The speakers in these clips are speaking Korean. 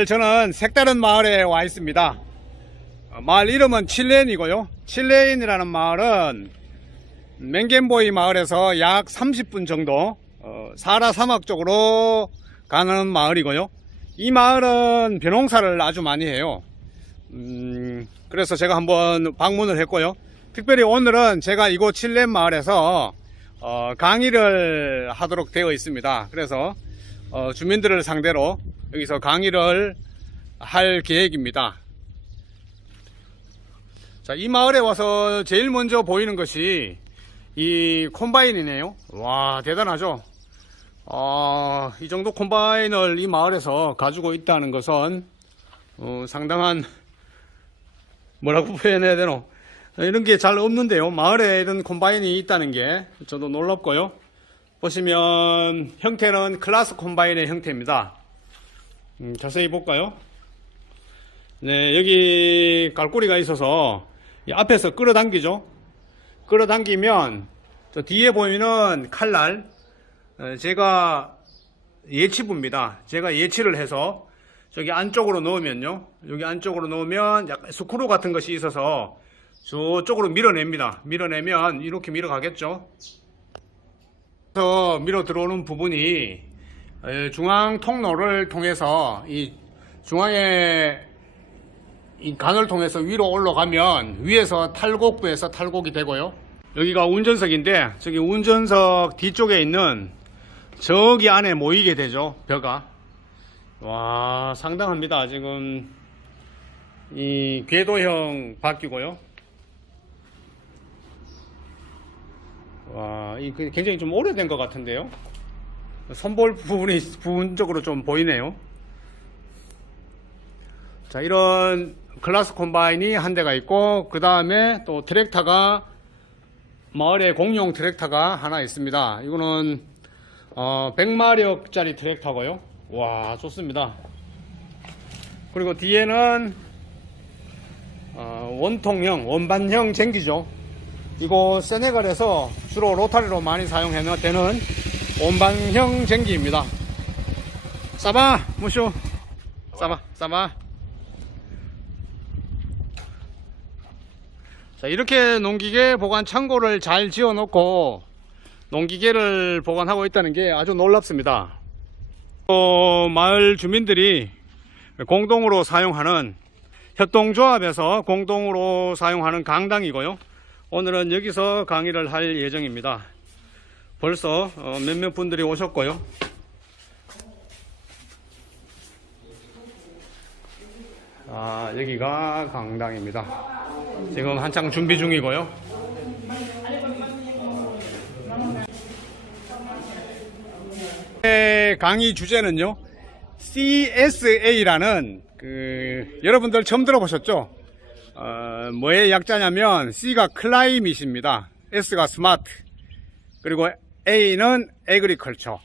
오늘 저는 색다른 마을에 와 있습니다. 어, 마을 이름은 칠레인이고요. 칠레인이라는 마을은 맹겐보이 마을에서 약 30분 정도 어, 사라 사막 쪽으로 가는 마을이고요. 이 마을은 벼농사를 아주 많이 해요. 음, 그래서 제가 한번 방문을 했고요. 특별히 오늘은 제가 이곳 칠레 마을에서 어, 강의를 하도록 되어 있습니다. 그래서 어, 주민들을 상대로 여기서 강의를 할 계획입니다. 자, 이 마을에 와서 제일 먼저 보이는 것이 이 콤바인이네요. 와, 대단하죠? 어, 이 정도 콤바인을 이 마을에서 가지고 있다는 것은 어, 상당한 뭐라고 표현해야 되노? 이런 게 잘 없는데요. 마을에 이런 콤바인이 있다는 게 저도 놀랍고요. 보시면 형태는 클라스 콤바인의 형태입니다. 음, 자세히 볼까요? 네, 여기 갈고리가 있어서 이 앞에서 끌어당기죠. 끌어당기면 저 뒤에 보이는 칼날 어, 제가 예치부입니다. 제가 예치를 해서 저기 안쪽으로 넣으면요. 여기 안쪽으로 넣으면 약간 스크루 같은 것이 있어서 저쪽으로 밀어냅니다. 밀어내면 이렇게 밀어가겠죠. 그래서 밀어 들어오는 부분이 에, 중앙 통로를 통해서 이 중앙에 이 간을 통해서 위로 올라가면 위에서 탈곡부에서 탈곡이 되고요. 여기가 운전석인데 저기 운전석 뒤쪽에 있는 저기 안에 모이게 되죠. 벼가. 와 상당합니다. 지금 이 궤도형 바뀌고요. 와, 이그 굉장히 좀 오래된 것 같은데요. 선볼 부분이 부분적으로 좀 보이네요. 자, 이런 클라스 콤바인이 한 대가 있고, 그 다음에 또 트랙터가, 마을에 공용 트랙터가 하나 있습니다. 이거는, 어, 100마력짜리 트랙터고요. 와, 좋습니다. 그리고 뒤에는, 어, 원통형, 원반형 쟁기죠. 이곳 세네갈에서 주로 로타리로 많이 사용되는 원반형 쟁기입니다. 싸바, 무쇼. 싸바, 싸바. 자, 이렇게 농기계 보관 창고를 잘 지어 놓고 농기계를 보관하고 있다는 게 아주 놀랍습니다. 어, 마을 주민들이 공동으로 사용하는 협동조합에서 공동으로 사용하는 강당이고요. 오늘은 여기서 강의를 할 예정입니다. 벌써 어, 몇몇 분들이 오셨고요. 아, 여기가 강당입니다. 지금 한창 준비 중이고요. 네, 강의 주제는요. CSA라는 그 여러분들 처음 들어보셨죠? 어, 뭐의 약자냐면 C가 클라이밋입니다. S가 스마트. 그리고 A는 에그리컬처.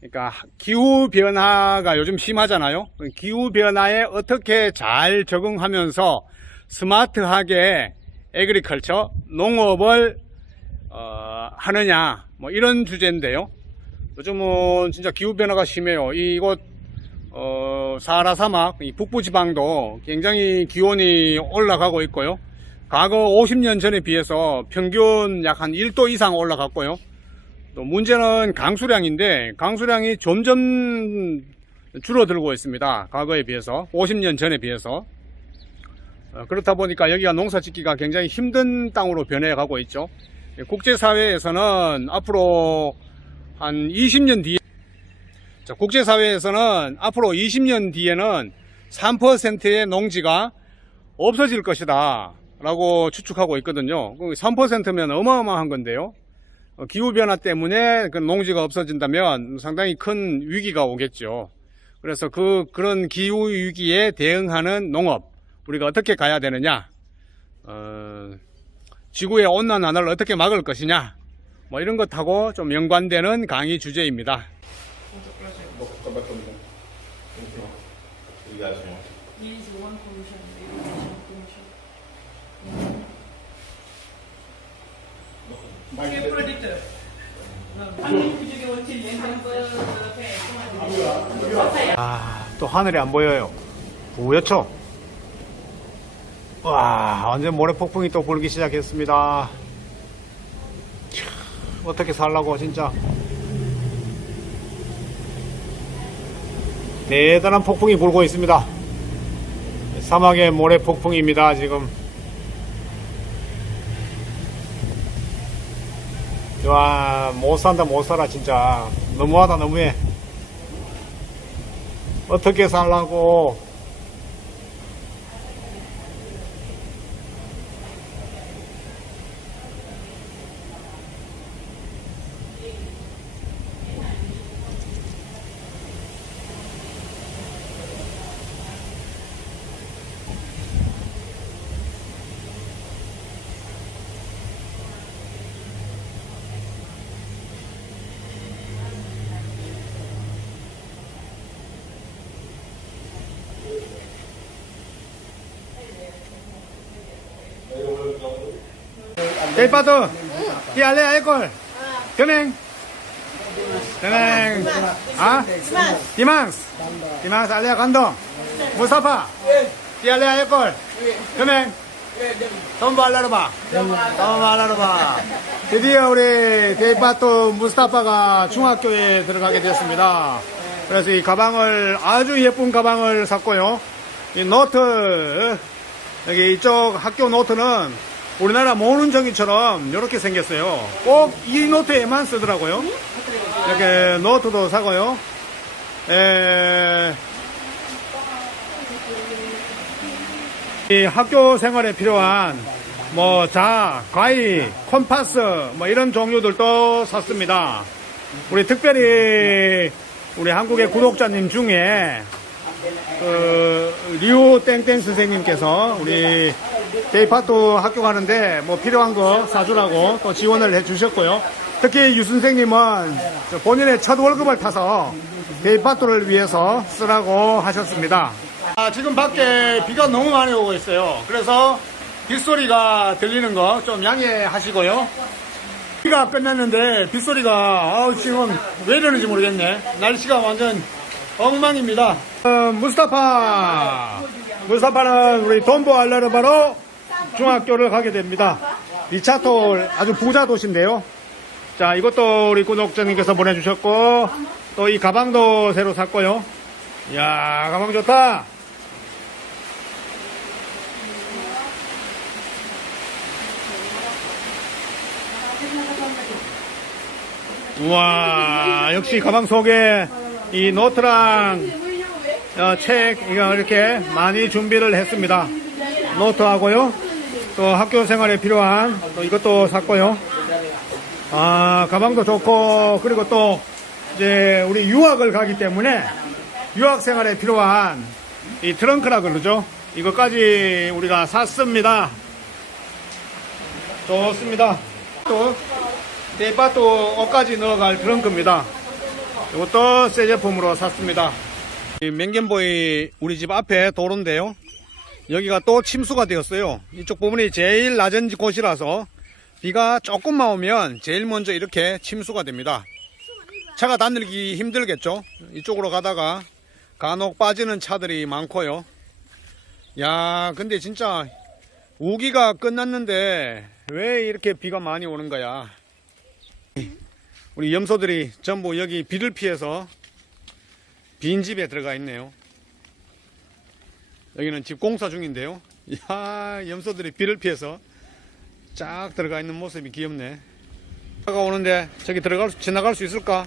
그러니까 기후 변화가 요즘 심하잖아요. 기후 변화에 어떻게 잘 적응하면서 스마트하게 에그리컬처 농업을 어, 하느냐 뭐 이런 주제인데요. 요즘은 진짜 기후 변화가 심해요. 이곳 어, 사하라 사막 이 북부 지방도 굉장히 기온이 올라가고 있고요. 과거 50년 전에 비해서 평균 약 한 1도 이상 올라갔고요. 또 문제는 강수량인데 강수량이 점점 줄어들고 있습니다. 과거에 비해서 50년 전에 비해서 어, 그렇다 보니까 여기가 농사 짓기가 굉장히 힘든 땅으로 변해가고 있죠. 국제사회에서는 앞으로 한 20년 뒤에 자, 국제사회에서는 앞으로 20년 뒤에는 3%의 농지가 없어질 것이다 라고 추측하고 있거든요 3%면 어마어마한 건데요 어, 기후변화 때문에 그 농지가 없어진다면 상당히 큰 위기가 오겠죠. 그래서 그, 그런 기후위기에 대응하는 농업 우리가 어떻게 가야 되느냐? 어, 지구의 온난 완화를 어떻게 막을 것이냐? 뭐 이런 것하고 좀 연관되는 강의 주제입니다 ba fee 아, 또 하늘이 안 보여요. 부옇죠? 와, 완전 모래 폭풍이 또 불기 시작했습니다. 참, 어떻게 살라고, 진짜. 대단한 폭풍이 불고 있습니다. 사막의 모래 폭풍입니다, 지금. 와, 못 산다, 못 살아, 진짜. 너무하다, 너무해. 어떻게 살라고. Đây ba tôi Kia lê ai con Cái mình Cái mình À Dimans Dimans alea 간동. 무사파. Kia lê ai con Cái mình 돈 발라로 봐. 돈 발라로 봐. 드디어 우리 데이파토 무스타파가 중학교에 들어가게 되었습니다. 그래서 이 가방을 아주 예쁜 가방을 샀고요. 이 노트 여기 이쪽 학교 노트는 우리나라 모눈정이처럼 이렇게 생겼어요. 꼭 이 노트에만 쓰더라고요. 이렇게 노트도 사고요. 에, 이 학교 생활에 필요한 뭐 자, 과일, 콤파스 뭐 이런 종류들도 샀습니다. 우리 특별히 우리 한국의 구독자님 중에 그 리우 땡땡 선생님께서 우리 데이파토 학교 가는데 뭐 필요한 거 사주라고 또 지원을 해 주셨고요. 특히 유 선생님은 저 본인의 첫 월급을 타서 데이파토를 위해서 쓰라고 하셨습니다. 아, 지금 밖에 비가 너무 많이 오고 있어요. 그래서 빗소리가 들리는 거 좀 양해하시고요. 비가 끝났는데 빗소리가 아우 지금 왜 이러는지 모르겠네. 날씨가 완전 엉망입니다. 어, 무스타파. 무스타파는 우리 돈보 알라르바로 중학교를 가게 됩니다. 리차톨 아주 부자 도시인데요. 자, 이것도 우리 구독자님께서 보내주셨고, 또 이 가방도 새로 샀고요. 이야, 가방 좋다. 우와, 역시 가방 속에 이 노트랑 어, 책, 이거 이렇게 많이 준비를 했습니다. 노트하고요. 또 학교 생활에 필요한 또 이것도 샀고요. 아, 가방도 좋고, 그리고 또 이제 우리 유학을 가기 때문에 유학 생활에 필요한 이 트렁크라 그러죠. 이것까지 우리가 샀습니다. 좋습니다. 또 데이바또 옷까지 넣어갈 트렁크입니다. 이것도 새 제품으로 샀습니다. 이 맹견보이 우리 집 앞에 도로인데요. 여기가 또 침수가 되었어요. 이쪽 부분이 제일 낮은 곳이라서 비가 조금만 오면 제일 먼저 이렇게 침수가 됩니다. 차가 다니기 힘들겠죠. 이쪽으로 가다가 간혹 빠지는 차들이 많고요. 야, 근데 진짜 우기가 끝났는데 왜 이렇게 비가 많이 오는 거야? 우리 염소들이 전부 여기 비를 피해서 빈집에 들어가 있네요. 여기는 집 공사 중인데요. 야, 염소들이 비를 피해서 쫙 들어가 있는 모습이 귀엽네. 차가 오는데 저기 들어갈 수, 지나갈 수 있을까?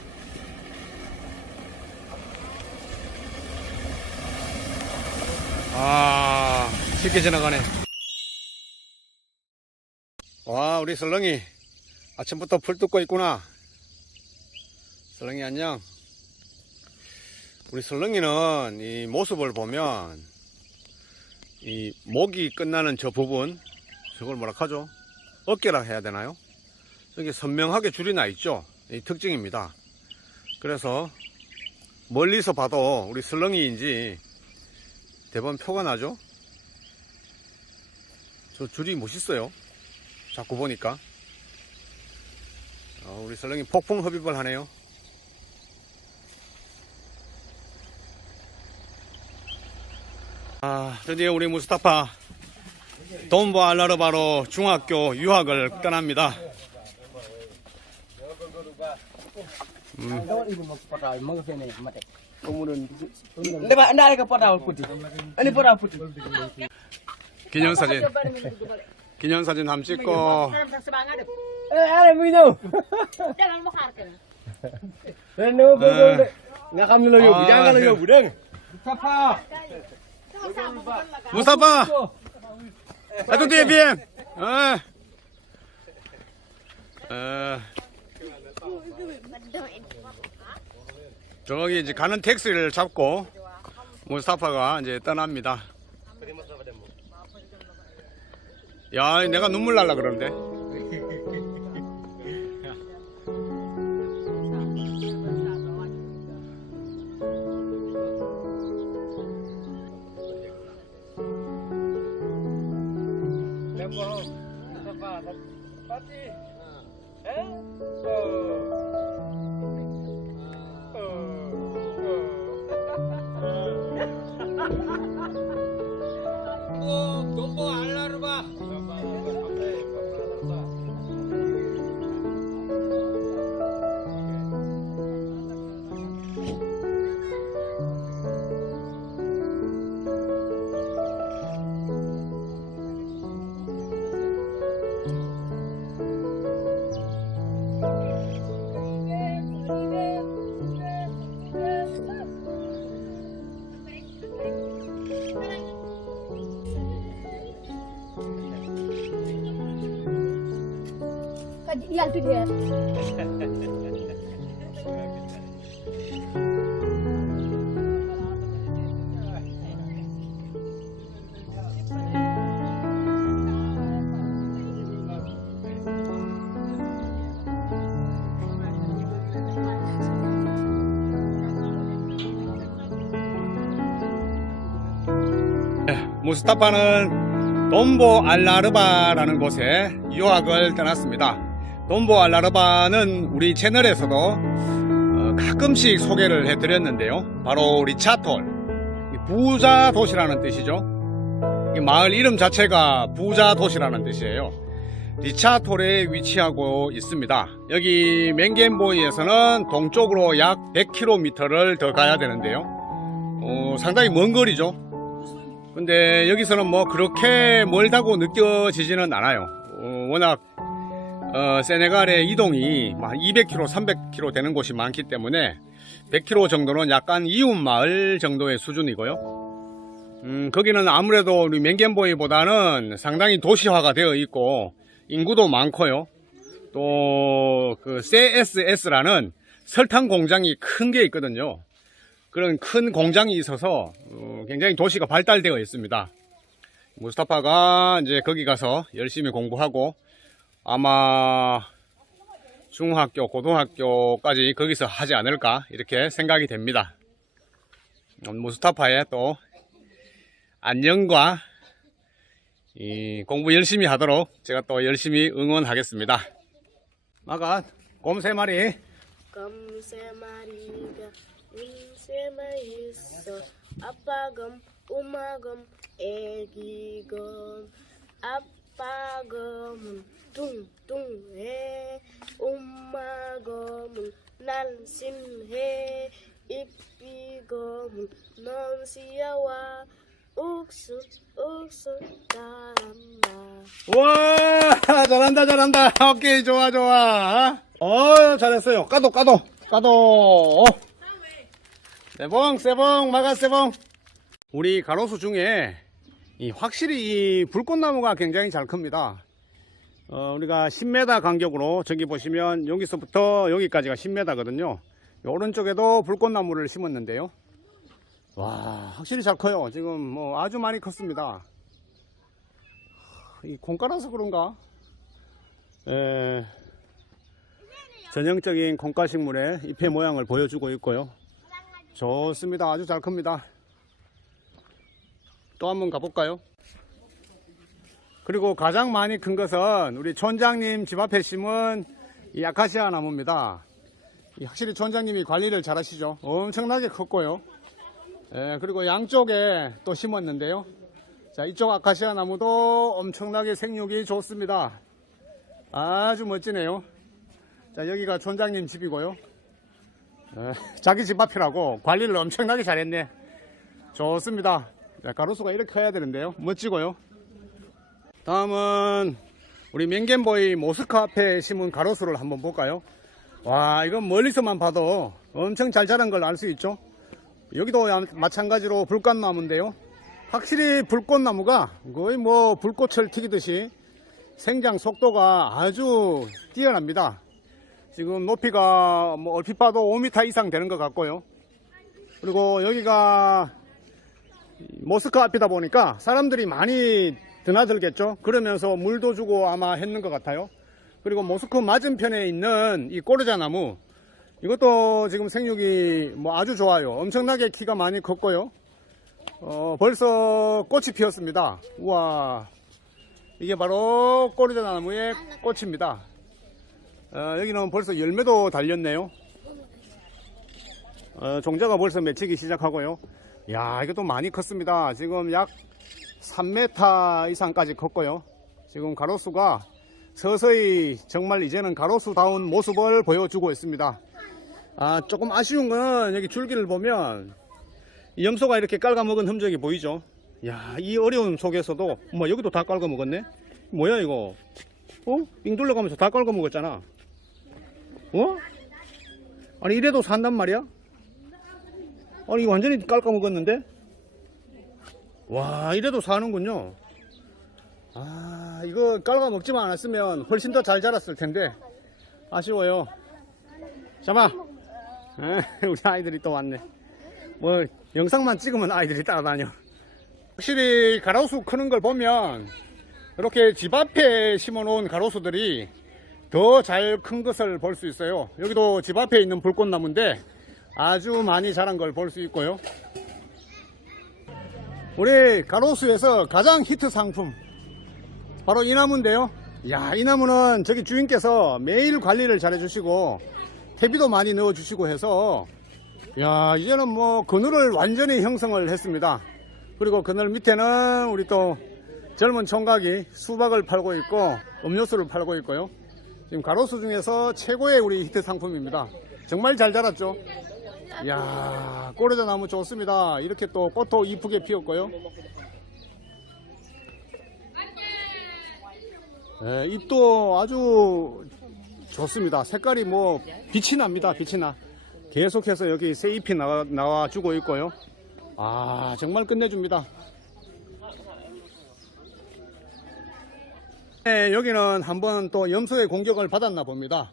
아, 쉽게 지나가네. 와, 우리 설렁이 아침부터 풀 뜯고 있구나. 설렁이 안녕. 우리 설렁이는 이 모습을 보면 이 목이 끝나는 저 부분 저걸 뭐라 하죠? 어깨라 해야 되나요? 여기 선명하게 줄이 나 있죠? 이 특징입니다. 그래서 멀리서 봐도 우리 설렁이인지 대번 표가 나죠? 저 줄이 멋있어요. 자꾸 보니까. 어, 우리 설렁이 폭풍 흡입을 하네요. 아, 드디어 우리 무스타파 돈보 알라르바로 중학교 유학을 떠납니다. 기념사진. 기념사진 한번 찍고. Eh, minum. Eh. Nggak kami lo yobu, Ah, eh. 어. 어. 저기 이제 가는 택시를 잡고 무스타파가 이제 떠납니다. 야, 내가 눈물 날라 그러는데. 走，出发，出发去。哎，走。Tu dia. 무스타파는 돈보 알라르바라는 곳에 유학을 떠났습니다. 돈보 알라르바는 우리 채널에서도 어, 가끔씩 소개를 해드렸는데요. 바로 리차톨, 이 부자 도시라는 뜻이죠. 이 마을 이름 자체가 부자 도시라는 뜻이에요. 리차톨에 위치하고 있습니다. 여기 맹겐보이에서는 동쪽으로 약 100km를 더 가야 되는데요. 어, 상당히 먼 거리죠. 근데 여기서는 뭐 그렇게 멀다고 느껴지지는 않아요. 어, 워낙 어, 세네갈의 이동이 막 200km, 300km 되는 곳이 많기 때문에 100km 정도는 약간 이웃 마을 정도의 수준이고요. 음, 거기는 아무래도 우리 맹겐보이보다는 상당히 도시화가 되어 있고 인구도 많고요. 또 그 CSS라는 설탕 공장이 큰 게 있거든요. 그런 큰 공장이 있어서 어, 굉장히 도시가 발달되어 있습니다. 무스타파가 이제 거기 가서 열심히 공부하고 아마 중학교, 고등학교까지 거기서 하지 않을까 이렇게 생각이 됩니다. 음, 무스타파의 또 안녕과 이 공부 열심히 하도록 제가 또 열심히 응원하겠습니다. 마가 곰세 마리 Kam se mariga, in se tung tung he, umagam, nalsim he, ipigam, non siawa, uksu, uksu, taramba. 와 잘한다 잘한다 오케이 좋아 좋아 어 잘했어요 까도 까도 까도 세봉 세봉 마가 세봉 우리 가로수 중에 이 확실히 이 불꽃나무가 굉장히 잘 큽니다 어, 우리가 10m 간격으로 저기 보시면 여기서부터 여기까지가 10m거든요 오른쪽에도 불꽃나무를 심었는데요 와 확실히 잘 커요 지금 뭐 아주 많이 컸습니다 이 콩가라서 그런가? 에, 전형적인 콩가 식물의 잎의 모양을 보여주고 있고요. 좋습니다. 아주 잘 큽니다. 또 한번 가볼까요? 그리고 가장 많이 큰 것은 우리 촌장님 집 앞에 심은 이 아카시아 나무입니다. 이 확실히 촌장님이 관리를 잘 하시죠. 엄청나게 컸고요. 예, 그리고 양쪽에 또 심었는데요. 자, 이쪽 아카시아 나무도 엄청나게 생육이 좋습니다. 아주 멋지네요. 자, 여기가 촌장님 집이고요. 예, 자기 집 앞이라고 관리를 엄청나게 잘했네. 좋습니다. 자, 가로수가 이렇게 커야 되는데요. 멋지고요. 다음은 우리 맹겐보이 모스크 앞에 심은 가로수를 한번 볼까요? 와, 이건 멀리서만 봐도 엄청 잘 자란 걸 알 수 있죠? 여기도 야- 마찬가지로 불꽃나무인데요. 확실히 불꽃나무가 거의 뭐 불꽃을 튀기듯이 생장 속도가 아주 뛰어납니다. 지금 높이가 뭐 얼핏 봐도 5m 이상 되는 것 같고요. 그리고 여기가 모스크 앞이다 보니까 사람들이 많이 드나들겠죠. 그러면서 물도 주고 아마 했는 것 같아요. 그리고 모스크 맞은편에 있는 이 꼬르자 나무 이것도 지금 생육이 뭐 아주 좋아요. 엄청나게 키가 많이 컸고요. 어, 벌써 꽃이 피었습니다. 우와. 이게 바로 꼬르자 나무의 꽃입니다. 어, 여기는 벌써 열매도 달렸네요. 어, 종자가 벌써 맺히기 시작하고요. 야, 이것도 많이 컸습니다. 지금 약 3m 이상까지 컸고요. 지금 가로수가 서서히 정말 이제는 가로수다운 모습을 보여주고 있습니다. 아, 조금 아쉬운 건 여기 줄기를 보면 이 염소가 이렇게 깔아먹은 흔적이 보이죠? 야, 이 어려운 속에서도, 뭐, 여기도 다 깔아먹었네? 뭐야, 이거? 어? 빙 둘러가면서 다 깔아먹었잖아. 어? 아니, 이래도 산단 말이야? 아니, 이거 완전히 깔아먹었는데? 와, 이래도 사는군요. 아, 이거 깔아 먹지만 않았으면 훨씬 더 잘 자랐을 텐데. 아쉬워요. 잡아. 에, 우리 아이들이 또 왔네. 뭐 영상만 찍으면 아이들이 따라다녀. 확실히 가로수 크는 걸 보면 이렇게 집 앞에 심어 놓은 가로수들이 더 잘 큰 것을 볼 수 있어요. 여기도 집 앞에 있는 불꽃나무인데 아주 많이 자란 걸 볼 수 있고요. 우리 가로수에서 가장 히트 상품 바로 이 나무인데요. 야, 이 나무는 저기 주인께서 매일 관리를 잘 해주시고 퇴비도 많이 넣어주시고 해서 야 이제는 뭐 그늘을 완전히 형성을 했습니다. 그리고 그늘 밑에는 우리 또 젊은 총각이 수박을 팔고 있고 음료수를 팔고 있고요. 지금 가로수 중에서 최고의 우리 히트 상품입니다. 정말 잘 자랐죠? 야 꼬르자 나무 좋습니다. 이렇게 또 꽃도 이쁘게 피었고요. 예, 잎도 아주 좋습니다. 색깔이 뭐 빛이 납니다. 빛이 나. 계속해서 여기 새 잎이 나와, 나와 주고 있고요. 아 정말 끝내줍니다. 네, 여기는 한번 또 염소의 공격을 받았나 봅니다.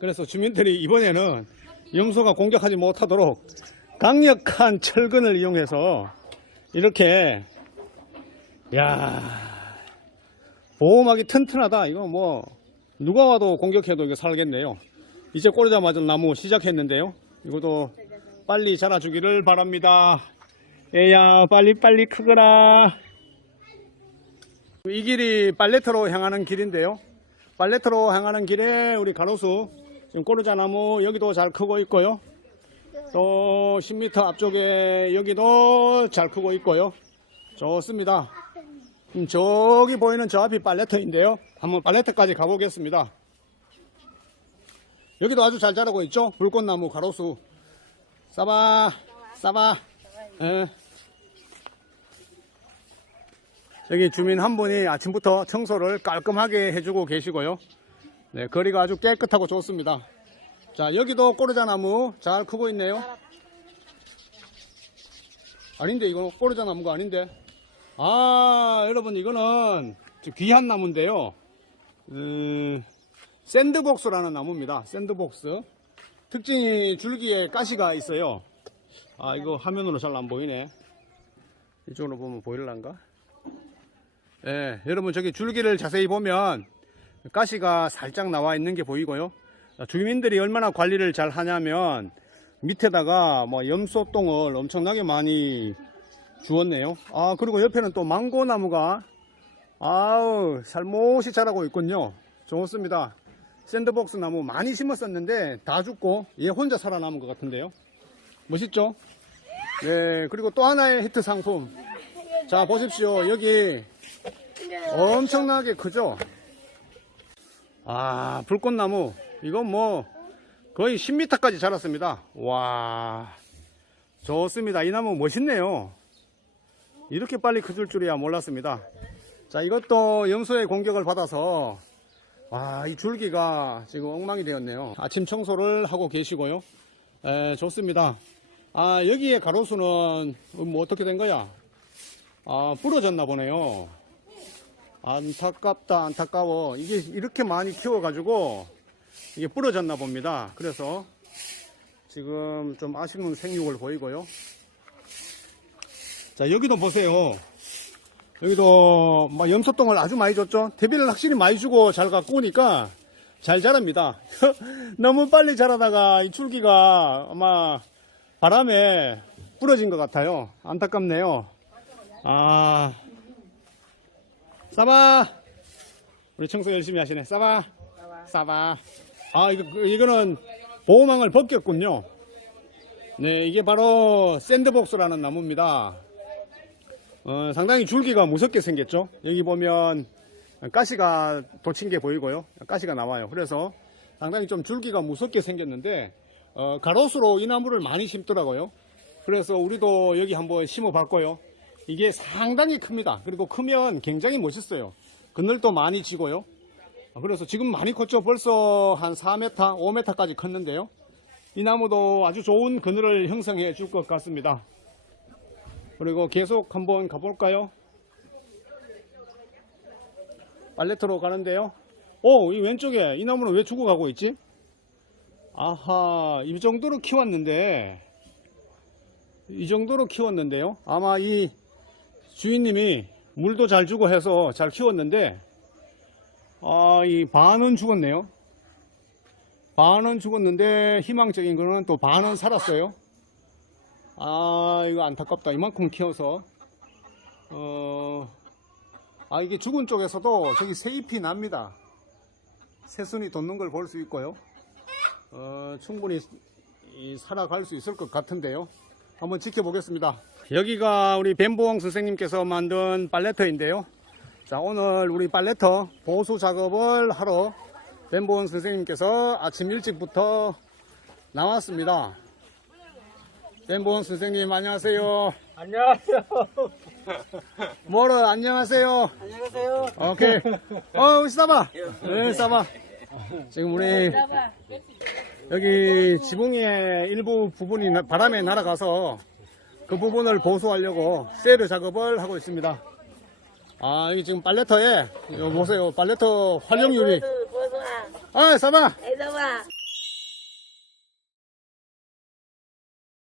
그래서 주민들이 이번에는 염소가 공격하지 못하도록 강력한 철근을 이용해서 이렇게 야 보호막이 튼튼하다. 이거 뭐 누가 와도 공격해도 이거 살겠네요. 이제 꼬르자 맞은 나무 시작했는데요. 이것도 빨리 자라주기를 바랍니다. 애야 빨리 빨리 크거라. 이 길이 빨레트로 향하는 길인데요. 빨레트로 향하는 길에 우리 가로수 지금 꼬르자 나무 여기도 잘 크고 있고요. 또 10m 앞쪽에 여기도 잘 크고 있고요. 좋습니다. 음, 저기 보이는 저 앞이 빨레터인데요. 한번 빨레터까지 가보겠습니다. 여기도 아주 잘 자라고 있죠? 불꽃나무 가로수. 싸봐, 싸봐. 예. 여기 주민 한 분이 아침부터 청소를 깔끔하게 해주고 계시고요. 네, 거리가 아주 깨끗하고 좋습니다. 자, 여기도 꼬르자 나무 잘 크고 있네요. 아닌데, 이거 꼬르자 나무가 아닌데. 아, 여러분, 이거는 귀한 나무인데요. 음, 샌드복스라는 나무입니다. 샌드복스. 특징이 줄기에 가시가 있어요. 아, 이거 화면으로 잘 안 보이네. 이쪽으로 보면 보일란가? 예, 여러분, 저기 줄기를 자세히 보면 가시가 살짝 나와 있는 게 보이고요. 자, 주민들이 얼마나 관리를 잘 하냐면 밑에다가 뭐 염소똥을 엄청나게 많이 주었네요. 아, 그리고 옆에는 또 망고 나무가 아우, 살못이 자라고 있군요. 좋습니다. 샌드복스 나무 많이 심었었는데 다 죽고 얘 혼자 살아남은 것 같은데요. 멋있죠? 네, 그리고 또 하나의 히트 상품. 자, 보십시오. 여기 엄청나게 크죠? 아, 불꽃나무. 이건 뭐 거의 10m까지 자랐습니다. 와, 좋습니다. 이 나무 멋있네요. 이렇게 빨리 커질 줄이야 몰랐습니다. 자, 이것도 염소의 공격을 받아서 와, 이 줄기가 지금 엉망이 되었네요. 아침 청소를 하고 계시고요. 에, 좋습니다. 아, 여기에 가로수는 뭐 어떻게 된 거야? 아, 부러졌나 보네요. 안타깝다, 안타까워. 이게 이렇게 많이 키워 가지고 이게 부러졌나 봅니다. 그래서 지금 좀 아쉬운 생육을 보이고요. 자, 여기도 보세요. 여기도 막 염소똥을 아주 많이 줬죠. 대비를 확실히 많이 주고 잘 갖고 오니까 잘 자랍니다. 너무 빨리 자라다가 이 줄기가 아마 바람에 부러진 것 같아요. 안타깝네요. 아, 싸바. 우리 청소 열심히 하시네. 싸바. 싸바. 아, 이거, 이거는 보호망을 벗겼군요. 네, 이게 바로 샌드복스라는 나무입니다. 어, 상당히 줄기가 무섭게 생겼죠. 여기 보면 가시가 돋친 게 보이고요. 가시가 나와요. 그래서 상당히 좀 줄기가 무섭게 생겼는데 어, 가로수로 이 나무를 많이 심더라고요. 그래서 우리도 여기 한번 심어 봤고요. 이게 상당히 큽니다. 그리고 크면 굉장히 멋있어요. 그늘도 많이 지고요. 어, 그래서 지금 많이 컸죠. 벌써 한 4m, 5m까지 컸는데요. 이 나무도 아주 좋은 그늘을 형성해 줄 것 같습니다. 그리고 계속 한번 가볼까요? 팔레트로 가는데요. 오, 이 왼쪽에 이 나무는 왜 죽어가고 있지? 아하, 이 정도로 키웠는데, 이 정도로 키웠는데요. 아마 이 주인님이 물도 잘 주고 해서 잘 키웠는데, 아, 이 반은 죽었네요. 반은 죽었는데, 희망적인 거는 또 반은 살았어요. 아, 이거 안타깝다. 이만큼 키워서. 어, 아, 이게 죽은 쪽에서도 저기 새잎이 납니다. 새순이 돋는 걸 볼 수 있고요. 어, 충분히 이 살아갈 수 있을 것 같은데요. 한번 지켜보겠습니다. 여기가 우리 벤보홍 선생님께서 만든 빨래터인데요. 자, 오늘 우리 빨래터 보수 작업을 하러 벤보홍 선생님께서 아침 일찍부터 나왔습니다. 벤보홍 선생님 안녕하세요. 안녕하세요. 뭐로 안녕하세요. 안녕하세요. 오케이. 어, 우리 싸봐. 네, 싸봐. 지금 우리 여기 지붕의 일부 부분이 나- 바람에 날아가서 그 부분을 보수하려고 세르 작업을 하고 있습니다. 아, 여기 지금 빨래터에, 이거 보세요. 빨래터 활용률이. 아, 싸봐. Ê, đâu à?